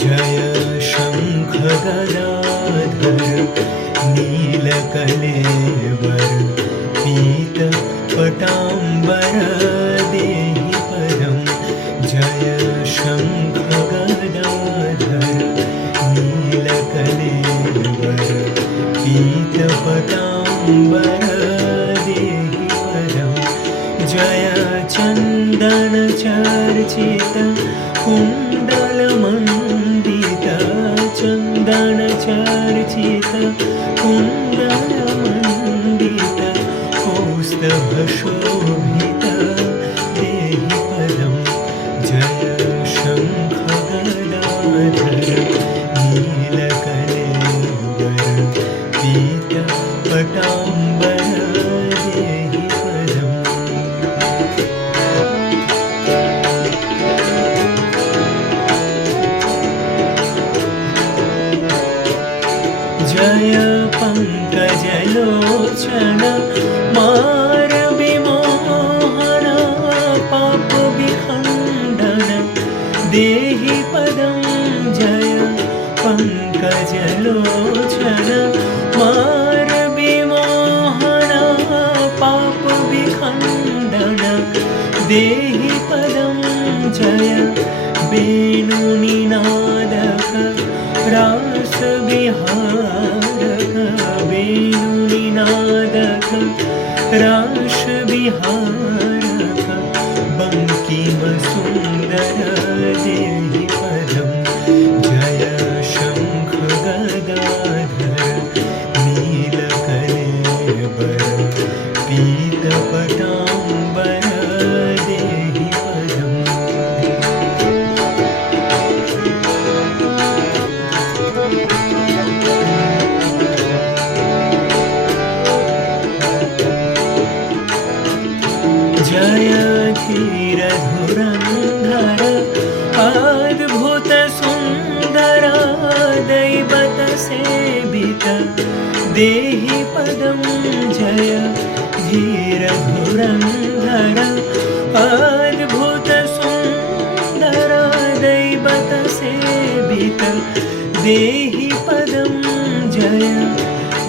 जय शंख गदाधर नीलकलेवर पीत पटांबर देहि पदं। जय शंख गदाधर नीलकलेवर पीत पटांबर देहि पदं। जय चंदन चर्चित कुंडलमंडित चंदन चर्चित कुंडलमंडित कौस्तभशोभित देहि पदं। जय शंख गदाधर नीलकलेवर पीत पटांबर देहि पदं। जय पंकजलोचन मारविमोहन पापविखण्डन देहि पदं। जय पंकजलोचन मारविमोहन पापविखण्डन देहि पदं। जय वेणुनिनादक रासविहारक वेणुनिनादक रासविहारक बंकिमसुन्दर देहि पदं। जय शंख गदाधर नीलकलेवर पीत पटांबर देहि पदं। जय धीरधुरन्धर अद्भुत सुन्दर दैवत सेवित देहि पदं। जय धीरधुरन्धर अद्भुत सुन्दर दैवत सेवित देहि पदं। जय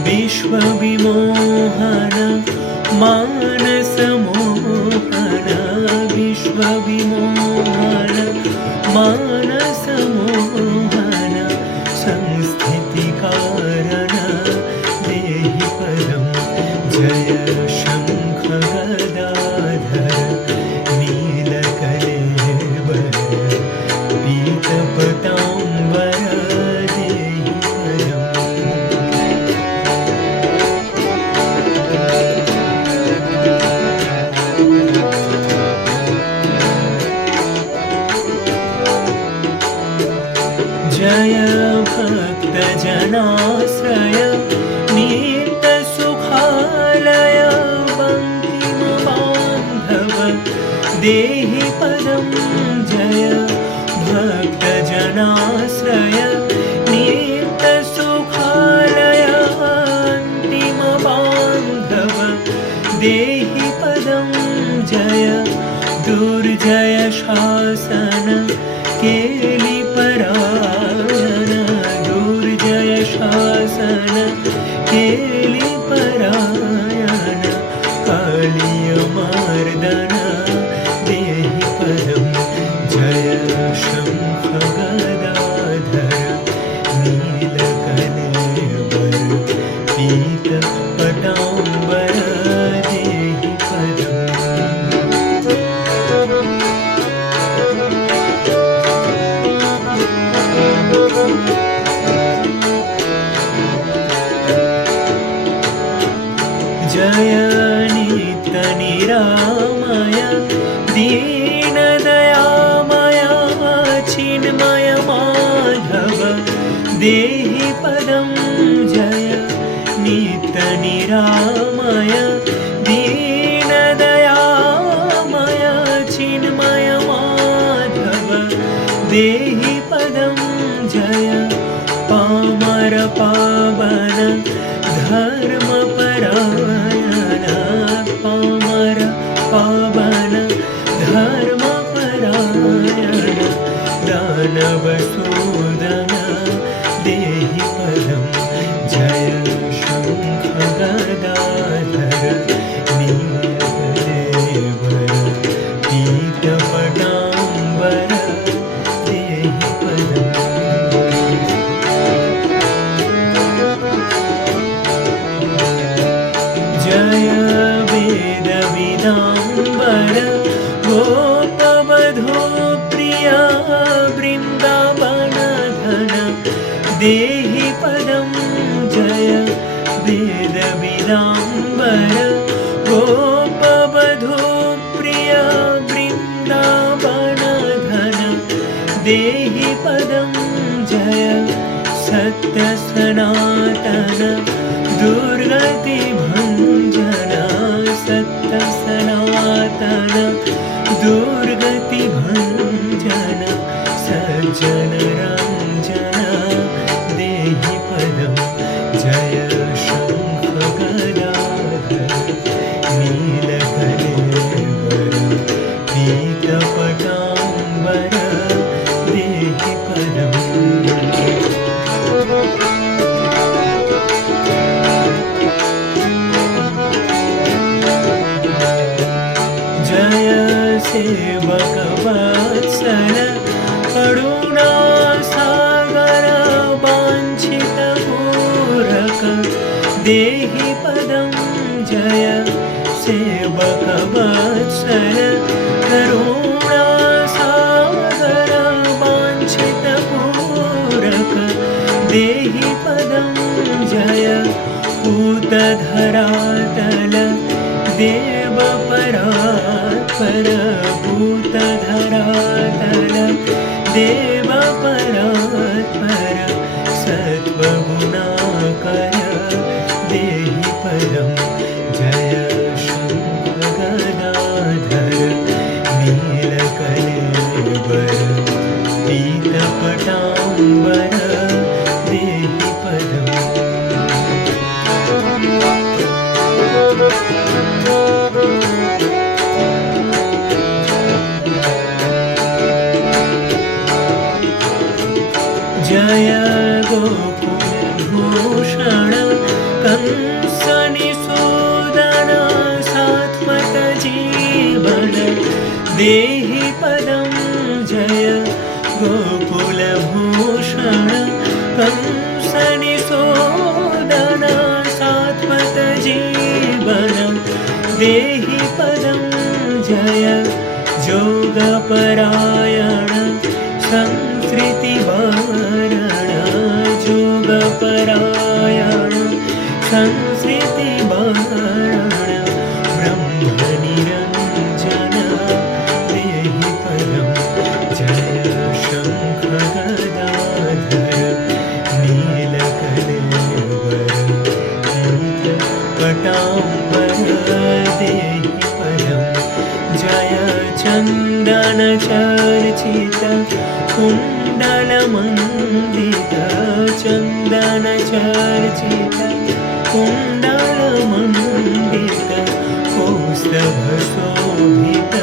विश्वविमोहन मानसमोहन विश्वविमोहन मानसमोहन संस्थितिकारण देहि पदं। जय शंख गदाधर नीलकलेवर पीत पटांबर देहि पदं। जय भक्तजनाश्रय नित्यसुखालय बन्किमबान्धव देहि पदं। जय भक्तजनाश्रय नित्यसुखालय अन्तिमबान्धव देहि पदं। जय दुर्जय शासन केलिपरायण दुर्जय शासन केलिपरायण कालियमर्दन देहि पदं। जय शंख गदाधर नीलकलेवर पीत पटांबर देहि पदं। जय नित्यनिरामय दीनदयामय चिन्मय माधव देहि पदं। जय नित्यनिरामय दीनदयामय चिन्मय माधव देहि पदं। जय पामर पावन धर्मपरायण पामर पावन धर्मपरायण दानव मधुसूदन देहि पदं जय शङ्ख गदाधर नीलकलेवर पीतपटाम्बर देहि पदम् जय वेदविदाम्बर गोपवधू प्रिया वृन्दावनधन देहि पदं जय वेदविदाम्बर गोपवधू प्रिया वृन्दावनधन देहि पदं जय सत्यसनातन दुर्गतिभञ्जन सत्यसनातन दुर्गतिभञ्जन सज्जनरञ्जन देहि पदं जय शङ्ख गदाधर नीलकलेवर पीतपटाम्बर देहि पदम् जय सेवकवत्सल करुणासागर वाञ्छितपूरक देहि पदं जय सेवकवत्सल करुणासागर वाञ्छितपूरक देहि पदं जय पूतधरातल देवपरात्पर भूतधरातल देवपरात्पर सत्त्वगुणाकर देहि पदं जय शङ्ख गदाधर नीलकलेवर पीतपटाम्बर देहि पदम् जय गोकुलभूषण कंसनिसूदन सात्मत जीवन देहि पदं जय गोकुलभूषण कंसनिसूदन सात्मत जीवन देहि पदं जय जोगपरायण संस्कृतिवारण जोगपरायण संस्कृतिवारण ब्रह्मनिरञ्जन देहि पदं जय शङ्ख गदाधर नीलकलेवर पीतपटाम्बर देहि पदं जय चन्दनचर्चित कुण्डलमण्डित चन्दनचर्चित कुण्डलमण्डित कौस्तभशोभित